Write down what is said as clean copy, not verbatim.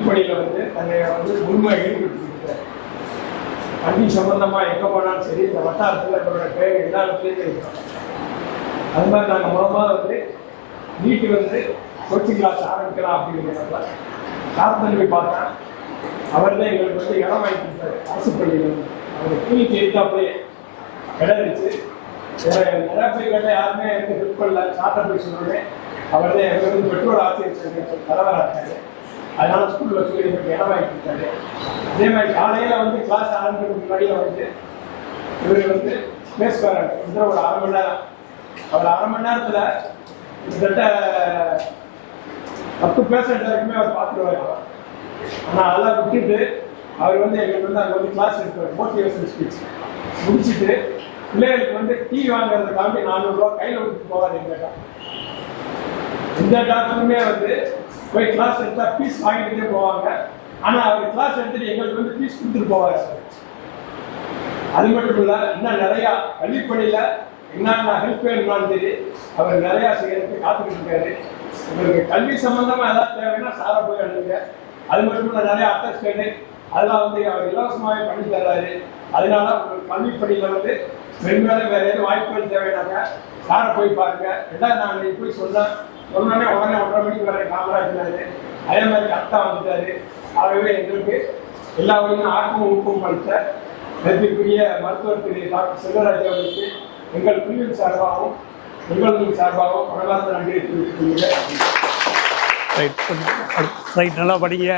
கல்விப்பணியில் வந்து தன்னை வந்து முழுமை ஈடுபட்டு கல்வி சம்பந்தமாக எங்கே போனாலும் சரி இந்த வட்டாரத்தில் என்னோட பேர் எல்லா இடத்துலையுமே இருக்கும். அது மாதிரி நாங்கள் மூலமாக வந்து நீட்டு வந்து கோச்சிங் கிளாஸ் ஆரம்பிக்கலாம் அப்படிங்கிறப்ப காரணம் போய் பார்த்தா அவர் தான் எங்களுக்கு வந்து இடம் வாங்கி கொடுத்தாரு. அரசு பள்ளியில் வந்து அவர் கிளினிக் எடுத்தாப்பே இடம் இருந்துச்சு. நிறையா போய் கேட்டால் யாருமே எனக்கு ஹெல்ப் பண்ணல. சாப்பிட்ட போய் சொன்னோடனே அவர் தான் எங்களுக்கு வந்து பெட்ரோல் ஆசிரியர் தலைவராக இருக்காரு. அதனால ஸ்கூலில் சொல்லி எங்களுக்கு இடம் வாங்கி கொடுத்தாரு. அதே மாதிரி காலையில் வந்து கிளாஸ் ஆரம்பிக்கிறதுக்கு முன்னாடியே வந்து இவர் வந்து பேசுவார். வந்து ஒரு 1/2 மணி நேரம். அவர் 1/2 மணி நேரத்தில் கிட்டத்தட்ட 10 பேஷண்ட் வரைக்குமே அவர் பார்த்துருவார். ஆனால் அதெல்லாம் விட்டுட்டு அவர் வந்து எங்களுக்கு வந்து அங்கே வந்து கிளாஸ் எடுப்பார். மோட்டிவேஷன் ஸ்பீச் முடிச்சுட்டு பிள்ளைகளுக்கு வந்து டீ வாங்குறதுக்காண்டி 400 ரூபா கையில் விட்டுட்டு போவார். எந்த டாக்டருமே வந்து போய் கிளாஸ் எடுத்தா ஃபீஸ் வாங்கிட்டே போவாங்க. ஆனால் அவர் கிளாஸ் எடுத்துட்டு எங்களுக்கு வந்து ஃபீஸ் கொடுத்துட்டு போவார். அது மட்டும் இல்லை, இன்னும் நிறையா பள்ளிப்பணியில் என்னென்ன ஹெல்ப் வேணும்னாலும் சரி அவர் நிறையா செய்யறதுக்கு காத்துக்கிட்டு இருக்காரு. உங்களுக்கு கல்வி சம்பந்தமாக ஏதாவது தேவைன்னா சாரை போய் அனுப்புங்க. அது மட்டும் இல்லை, நிறைய அட்டஸ்டேடு அதெல்லாம் வந்து அவர் இலவசமாகவே பண்ணி தர்றாரு. அதனால உங்களுக்கு கல்விப்பணியில் வந்து மென்மேலும் வேறு எதுவும் வாய்ப்புகள் தேவைன்னாங்க சாரை போய் பாருங்க. ரெண்டாவது நான் போய் சொன்னேன். உடனே 1:30 மணிக்கு வர காமராஜ். அதே மாதிரி கரெக்டாக வந்துட்டாரு. ஆகவே எங்களுக்கு எல்லா வகையும் ஆக்கமும் ஊக்கம் படுத்த மதிப்பிற்குரிய மருத்துவர் திரு டாக்டர் செல்வராஜ் அவர்களுக்கு எங்கள் பிரிவின் சார்பாகவும் எங்களுக்கு சார்பாகவும் மனமார்ந்த நன்றியை தெரிவித்துக் கொள்கிறேன். ரைட், நல்லா படிங்க.